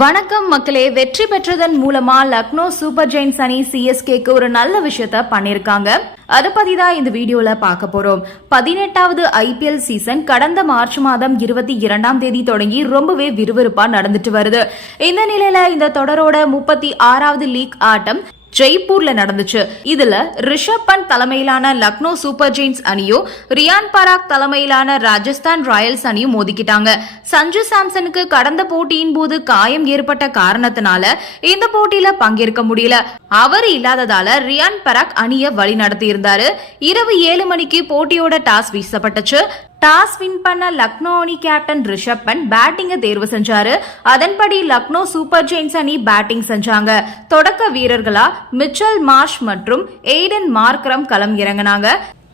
வணக்கம் மக்களே வெற்றி பெற்றதன் மூலமா லக்னோ சூப்பர் ஜெயின்ஸ் அணி சிஎஸ்கேக்கு ஒரு நல்ல விஷயத்த பண்ணிருக்காங்க. அதை பத்தி தான் இந்த வீடியோல பார்க்க போறோம். பதினெட்டாவது ஐபிஎல் சீசன் கடந்த மார்ச் மாதம் இருபத்தி இரண்டாம் தேதி தொடங்கி ரொம்பவே விறுவிறுப்பா நடந்துட்டு வருது. இந்த நிலையில இந்த தொடரோட முப்பத்தி ஆறாவது லீக் ஆட்டம் ஜெய்ப்பூர்ல நடந்துச்சு. இதுல ரிஷப் பண்ட் தலைமையிலான லக்னோ சூப்பர் ஜெயின்ஸ் அணியும் ரியான் பராக் தலைமையிலான ராஜஸ்தான் ராயல்ஸ் அணியும் மோதிக்கிட்டாங்க. சஞ்சு சாம்சனுக்கு கடந்த போட்டியின் போது காயம் ஏற்பட்ட காரணத்தினால இந்த போட்டியில பங்கேற்க முடியல. அவர் இல்லாததால ரியான் பராக் அணியை வழி நடத்தி இருந்தாரு இரவு ஏழு மணிக்கு போட்டியோட டாஸ் வீசப்பட்டுச்சு. டாஸ் வின் பண்ண லக்னோ அணி கேப்டன் ரிஷப் பண்ட் பேட்டிங்கை தேர்வு செஞ்சாரு. அதன்படி லக்னோ சூப்பர் ஜெயின்ஸ் அணி பேட்டிங் செஞ்சாங்க. தொடக்க வீரர்களா மிச்சல் மார்ஷ் மற்றும் எய்டன் மார்க்ரம் களம் இறங்கினாங்க.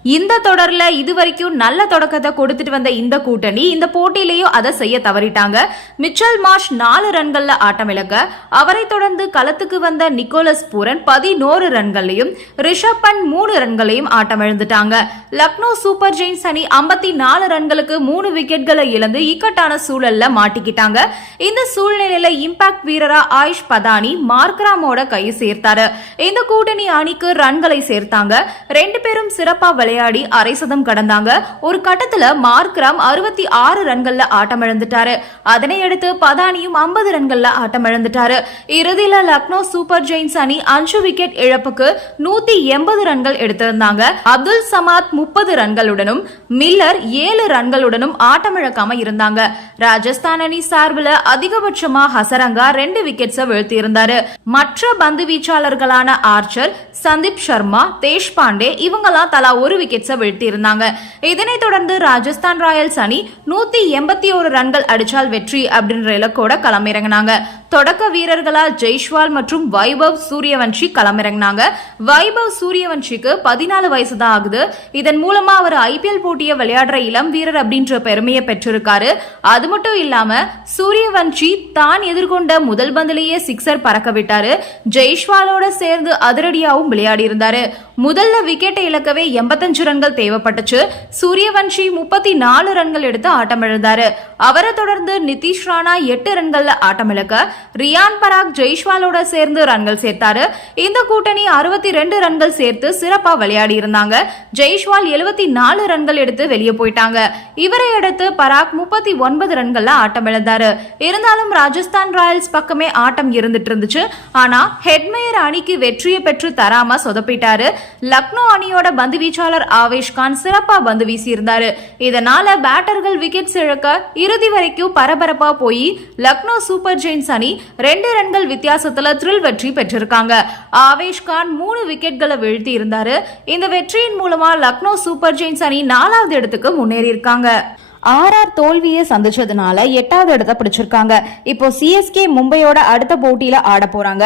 இந்த தொடர்ல இதுவரைக்கும் நல்ல தொடக்கத்தை கொடுத்துட்டு வந்த இந்த கூட்டணி இந்த போட்டியிலேயும் அதை செய்ய தவறிட்டாங்க. மிச்சல் மார்ஷ் நாலு ரன்கள்ல ஆட்டம் இழக்க அவரை தொடர்ந்து களத்துக்கு வந்த நிக்கோலஸ் பூரன் பதினோரு ரன்களையும் ரிஷப் பண்ட் மூணு ரன்களையும் ஆட்டம் இழந்துட்டாங்க. லக்னோ சூப்பர் ஜெயின்ஸ் அணி ஐம்பத்தி நாலு ரன்களுக்கு மூணு விக்கெட்களை இழந்து இக்கட்டான சூழல்ல மாட்டிக்கிட்டாங்க. இந்த சூழ்நிலையில இம்பாக்ட் வீரரா ஆயுஷ் பதானி மார்க்ராமோட கை சேர்த்தாரு. இந்த கூட்டணி அணிக்கு ரன்களை சேர்த்தாங்க. ரெண்டு பேரும் சிறப்பா விளையாடி அரை சதம் கடந்தாங்க. ஒரு கட்டத்துல மார்க்ராம் அறுபத்தி ஆறு ரன்கள்ல ஆட்டம் இழந்துட்டாரு. அதனை அடுத்து பதானியும் ஐம்பது ரன்கள்ல ஆட்டம் இழந்துட்டாரு. இறுதியில லக்னோ சூப்பர் ஜெயின்ஸ் அணி அஞ்சு விக்கெட் இழப்புக்கு நூத்தி எண்பது ரன்கள் எடுத்திருந்தாங்க. அப்துல் சமாத் முப்பது ரன்களுடனும் மில்லர் ஏழு ரன்களுடனும் ஆட்டமிழக்காம இருந்தாங்க. ராஜஸ்தான் அணி சார்பில் அதிகபட்சமா ஹசரங்கா ரெண்டு விக்கெட்ஸை வீழ்த்தி இருந்தாரு மற்ற பந்து வீச்சாளர்களான ஆர்ச்சர் சந்தீப் சர்மா தேஷ் பாண்டே இவங்கெல்லாம் தலா ஒரு விக்கெட்ஸை வீழ்த்தியிருந்தாங்க. இதனைத் தொடர்ந்து ராஜஸ்தான் ராயல்ஸ் அணி நூத்தி எண்பத்தி ஒரு ரன்கள் அடிச்சால் வெற்றி அப்படின்ற இலக்கோட களமிறங்கினாங்க. தொடக்க வீரர்களா ஜெய்ஷ்வால் மற்றும் வைபவ் சூரியவன்ஷி களமிறங்கினாங்க. வைபவ் சூரியவன்ஷிக்கு பதினாலு வயசு தான் ஆகுது. இதன் மூலமா அவர் ஐபிஎல் போட்டியை விளையாடுற இளம் வீரர் அப்படின்ற பெருமையை பெற்றிருக்காரு. அது மட்டும் இல்லாம சூரியவன்ஷி தான் எதிர்கொண்ட முதல் பந்திலேயே சிக்ஸர் பறக்க விட்டாரு. ஜெய்ஷ்வாலோட சேர்ந்து அதிரடியாவும் விளையாடி இருந்தாரு. முதல்ல விக்கெட்டை இழக்கவே எண்பத்தஞ்சு ரன்கள் தேவைப்பட்டுச்சு. சூரியவன்ஷி முப்பத்தி நாலு ரன்கள் எடுத்து ஆட்டம் இழந்தாரு அவரை தொடர்ந்து நிதிஷ் ராணா எட்டு ரன்கள்ல ஆட்டம் இழக்க ரியான் பராக் ஜெய்ஷ்வாலோட சேர்ந்து ரன்கள் சேர்த்தாரு. இந்த கூட்டணி அறுபத்தி ரெண்டு ரன்கள் சேர்த்து சிறப்பா விளையாடி இருந்தாங்க. ஜெய்ஷ்வால் எழுபத்தி நாலு ரன்கள் எடுத்து வெளியே போயிட்டாங்க. இவரை அடுத்து பராக் முப்பத்தி ஒன்பது ரன்கள்ல ஆட்டம் இழந்தாரு. இருந்தாலும் ராஜஸ்தான் ராயல்ஸ் பக்கமே ஆட்டம் இருந்துட்டு இருந்துச்சு. ஆனா ஹெட்மேயர் அணிக்கு வெற்றியை பெற்று தராம சொதப்பிட்டாரு. லக்னோ அணியோட பந்து வீச்சாளர் ஆவேஷ் கான் சிறப்பா பந்து வீசியிருந்தாரு. இதனால பேட்டர்கள் விக்கெட்ஸ் இழக்க இறுதி வரைக்கும் பரபரப்பா போய் லக்னோ சூப்பர் ஜெயின்ஸ் அணி அணி ரெண்டு ரன்கள் வித்தியாசத்துல த்ரில் வெற்றி பெற்றிருக்காங்க. ஆவேஷ் கான் மூணு விக்கெட்களை வீழ்த்தி இருந்தாரு இந்த வெற்றியின் மூலமா லக்னோ சூப்பர் ஜெயின்ஸ் அணி நாலாவது இடத்துக்கு முன்னேறி இருக்காங்க ஆர்ஆர் தோல்வியை சந்திச்சதுனால எட்டாவது இடத்த பிடிச்சிருக்காங்க. இப்போ சிஎஸ்கே மும்பையோட அடுத்த போட்டியில ஆட போறாங்க.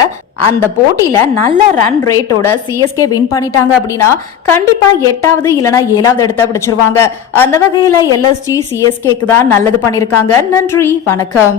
அந்த போட்டியில நல்ல ரன் ரேட்டோட சிஎஸ்கே வின் பண்ணிட்டாங்க அப்படின்னா கண்டிப்பா எட்டாவது இல்லனா ஏழாவது இடத்தை பிடிச்சிருவாங்க. அந்த வகையில எல்எஸ்ஜி சிஎஸ்கேக்கு தான் நல்லது பண்ணிருக்காங்க நன்றி வணக்கம்.